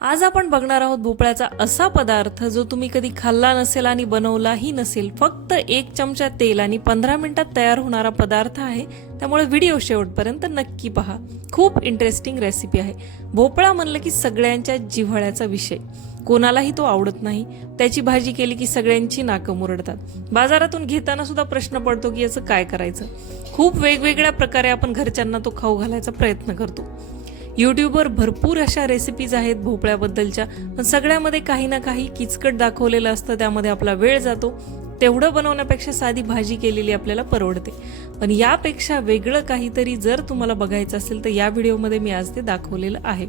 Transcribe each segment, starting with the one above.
आज आपण बघणार आहोत भोपळ्याचा असा पदार्थ जो तुम्ही कधी खाल्ला नसेल आणि बनवलाही नसेल. फक्त 1 चमचा तेल आणि 15 मिनिटात तयार होणारा पदार्थ आहे. त्यामुळे व्हिडिओ शेवटपर्यंत नक्की पहा. खूप इंटरेस्टिंग रेसिपी आहे. भोपळा म्हणलं की सगळ्यांच्या जिव्हाळ्याचा विषय. कोणालाही तो आवडत नाही. त्याची भाजी केली की सगळ्यांची नाकं मुरडतात. बाजारातून घेताना सुद्धा प्रश्न पडतो की याचं काय करायचं. खूप वेगवेगळ्या प्रकारे आपण घरच्यांना तो खाऊ घालायचा प्रयत्न करतो. यूट्यूबवर भरपूर अशा रेसिपीज आहेत भोपळ्याबद्दलच्या, पण सगळ्यामध्ये काही ना काही किचकट दाखवलेलं असतं. त्यामध्ये आपला वेळ जातो. तेवढं बनवण्यापेक्षा साधी भाजी केलेली आपल्याला परवडते. पण यापेक्षा वेगळं काहीतरी जर तुम्हाला बघायचं असेल तर या व्हिडिओमध्ये मी आज ते दाखवलेलं आहे.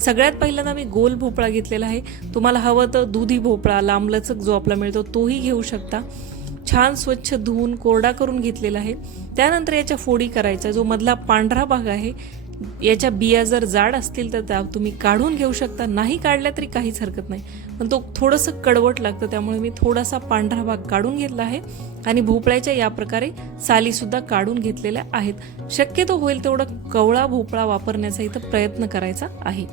सगळ्यात पहिल्यांदा मी गोल भोपळा घेतलेला आहे. तुम्हाला हवं तर दुधी भोपळा लांबलचक जो आपला मिळतो तोही घेऊ शकता. छान स्वच्छ धुवून कोरडा करून घेतलेला आहे. त्यानंतर याच्या फोडी करायच्या. जो मधला पांढरा भाग आहे याच्या बिया जर जाड असतील तर त्या तुम्ही काढून घेऊ शकता. नाही काढल्या तरी काहीच हरकत नाही, पण तो थोडंसं कडवट लागतं. त्यामुळे मी थोडासा पांढरा भाग काढून घेतला आहे आणि भोपळ्याच्या या प्रकारे साली सुद्धा काढून घेतलेल्या आहेत. शक्यतो होईल तेवढं कवळा भोपळा वापरण्याचा इथं प्रयत्न करायचा आहे.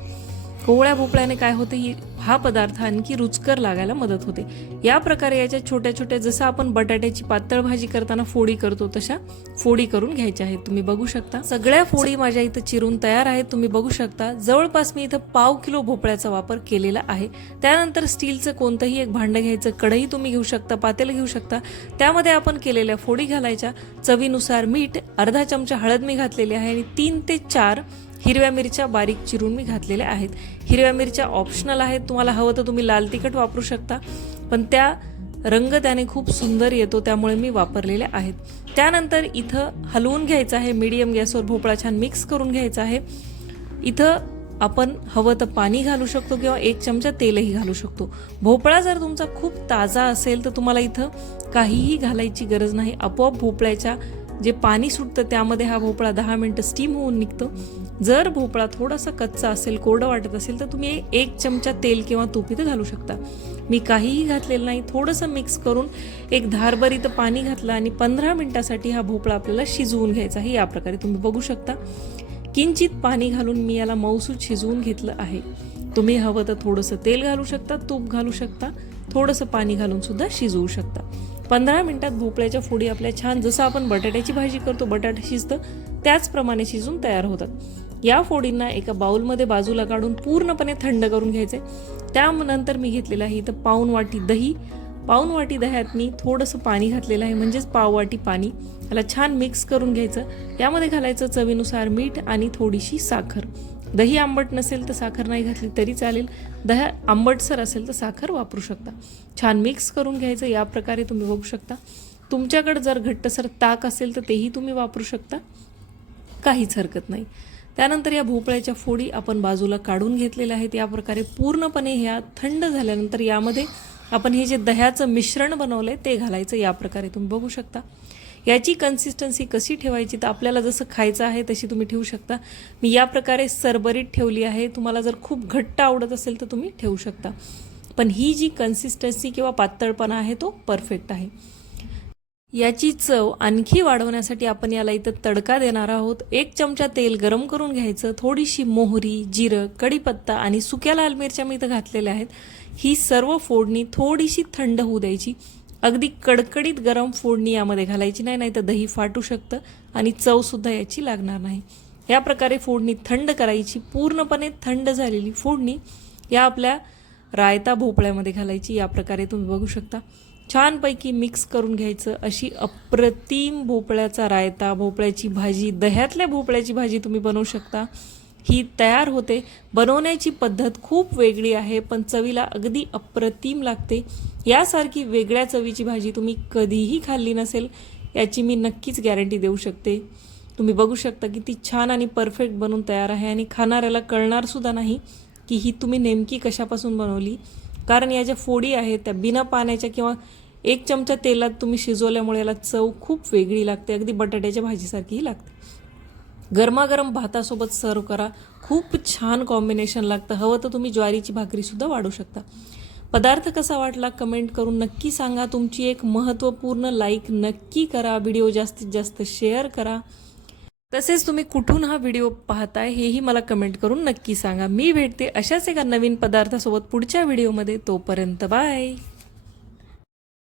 कोवळ्या भोपळ्याने काय होते, हा पदार्थ आणखी रुचकर लागायला मदत होते. या प्रकारे याच्या छोट्या छोट्या, जसं आपण बटाट्याची पातळ भाजी करताना फोडी करतो तशा फोडी करून घ्यायच्या आहेत. तुम्ही बघू शकता सगळ्या फोडी माझ्या इथं चिरून तयार आहेत. तुम्ही बघू शकता जवळपास मी इथं 1/2 किलो भोपळ्याचा वापर केलेला आहे. त्यानंतर स्टीलचं कोणतंही एक भांडं घ्यायचं. कढई तुम्ही घेऊ शकता, पातेलं घेऊ शकता. त्यामध्ये आपण केलेल्या फोडी घालायच्या. चवीनुसार मीठ, अर्धा चमचा हळद मी घातलेली आहे आणि 3 ते 4 हिरव्या मिरच्या बारीक चिरून मी घातलेल्या आहेत. हिरव्या मिरच्या ऑप्शनल आहेत. तुम्हाला हवं तर तुम्ही लाल तिखट वापरू शकता, पण त्या रंग त्याने खूप सुंदर येतो, त्यामुळे मी वापरलेल्या आहेत. त्यानंतर इथं हलवून घ्यायचं आहे. मीडियम गॅसवर भोपळा छान मिक्स करून घ्यायचा आहे. इथं आपण हवं तर पाणी घालू शकतो किंवा 1 चमचा तेलही घालू शकतो. भोपळा जर तुमचा खूप ताजा असेल तर तुम्हाला इथं काहीही घालायची गरज नाही. आपोआप भोपळ्याच्या जे पाणी सुटतं त्यामध्ये हा भोपळा 10 मिनिटं स्टीम होऊन निघतो. जर भोपळा थोडासा कच्चा असेल, कोरडं वाटत असेल तर तुम्ही 1 चमचा तेल किंवा तूप इथं घालू शकता. मी काहीही घातलेलं नाही. थोडंसं मिक्स करून एक धारभर इथं पाणी घातलं आणि 15 मिनिटासाठी हा भोपळा आपल्याला शिजवून घ्यायचा आहे. या प्रकारे तुम्ही बघू शकता. किंचित पाणी घालून मी याला मऊसूत शिजवून घेतलं आहे. तुम्ही हवं तर थोडंसं तेल घालू शकता, तूप घालू शकता, थोडंसं पाणी घालून सुद्धा शिजवू शकता. 15 मिनिटात भोपळ्याच्या फोडी आपल्या छान, जसं आपण बटाट्याची भाजी करतो बटाटा शिजतं त्याचप्रमाणे शिजून तयार होतात. या फोडींना एका बाउलमध्ये बाजूला काढून पूर्णपणे थंड करून घ्यायचे. त्यानंतर मी घेतलेलं आहे इथं पाऊण वाटी दही. पाऊण वाटी दह्यात मी थोडंसं पाणी घातलेलं आहे, म्हणजेच पाव वाटी पाणी. याला छान मिक्स करून घ्यायचं. यामध्ये घालायचं चवीनुसार मीठ आणि थोडीशी साखर. दही आंबट नसेल तर साखर नाही घातली तरी चालेल. दही आंबटसर असेल तर साखर वापरू शकता. छान मिक्स करून घ्यायचं. या प्रकारे तुम्ही बघू शकता. तुमच्याकडे जर घट्टसर ताक असेल तर तेही तुम्ही वापरू शकता, काहीच हरकत नाही. त्यानंतर या भोपळ्याच्या फोडी आपण बाजूला काढून घेतलेल्या आहेत. या प्रकारे पूर्णपणे ह्या थंड झाल्यानंतर यामध्ये आपण हे जे दह्याचं मिश्रण बनवलं आहे ते घालायचं. या प्रकारे तुम्ही बघू शकता. याची कन्सिस्टन्सी कशी ठेवायची तर आपल्याला जसं खायचं आहे तशी तुम्ही ठेवू शकता. मी या प्रकारे सरबरीत ठेवली आहे. तुम्हाला जर खूप घट्ट आवडत असेल तर तुम्ही ठेवू शकता, पण ही जी कन्सिस्टन्सी किंवा पातळपणा आहे तो परफेक्ट आहे. याची चव आणखी वाढवण्यासाठी आपण याला इथं तडका देणार आहोत. 1 चमचा तेल गरम करून घ्यायचं. थोडीशी मोहरी, जिरं, कढीपत्ता आणि सुक्या लाल मिरच्या मी इथं घातलेल्या आहेत. ही सर्व फोडणी थोडीशी थंड होऊ द्यायची. अगदी कडकडीत गरम फोडणी यामध्ये घालायची नाही, नाही तर दही फाटू शकतं आणि चवसुद्धा याची लागणार नाही. या प्रकारे फोडणी थंड करायची. पूर्णपणे थंड झालेली फोडणी या आपल्या रायता भोपळ्यामध्ये घालायची. या प्रकारे तुम्ही बघू शकता. छानपैकी मिक्स करून घ्यायचं. अशी अप्रतिम भोपळ्याचा रायता, भोपळ्याची भाजी, दह्यातल्या भोपळ्याची भाजी तुम्ही बनवू शकता. ही तयार होते. बनवण्याची पद्धत खूप वेगळी आहे, पण चवीला अगदी अप्रतिम लागते. यासारखी वेगळ्या चवीची भाजी तुम्ही कधीही खाल्ली नसेल याची मी नक्कीच गॅरंटी देऊ शकते. तुम्ही बघू शकता की ती छान आणि परफेक्ट बनवून तयार आहे आणि खाणाऱ्याला कळणारसुद्धा नाही की ही तुम्ही नेमकी कशापासून बनवली, कारण या ज्या फोडी आहेत त्या बिना पाण्याच्या किंवा 1 चमचा तेलात तुम्ही शिजवल्यामुळे याला चव खूप वेगळी लागते. अगदी बटाट्याच्या भाजीसारखीही लागते. गरमागरम भातासोबत सर्व करा. खूप छान कॉम्बिनेशन लागतं. हवं तर तुम्ही ज्वारीची भाकरीसुद्धा वाढू शकता. पदार्थ कसा वाटला कमेंट करून नक्की सांगा. तुमची एक महत्त्वपूर्ण लाईक नक्की करा. व्हिडिओ जास्तीत जास्त शेअर करा. तसेच तुम्ही कुठून हा व्हिडिओ पाहताय हेही मला कमेंट करून नक्की सांगा. मी भेटते अशाच एका नवीन पदार्थासोबत पुढच्या व्हिडिओमध्ये. तोपर्यंत बाय.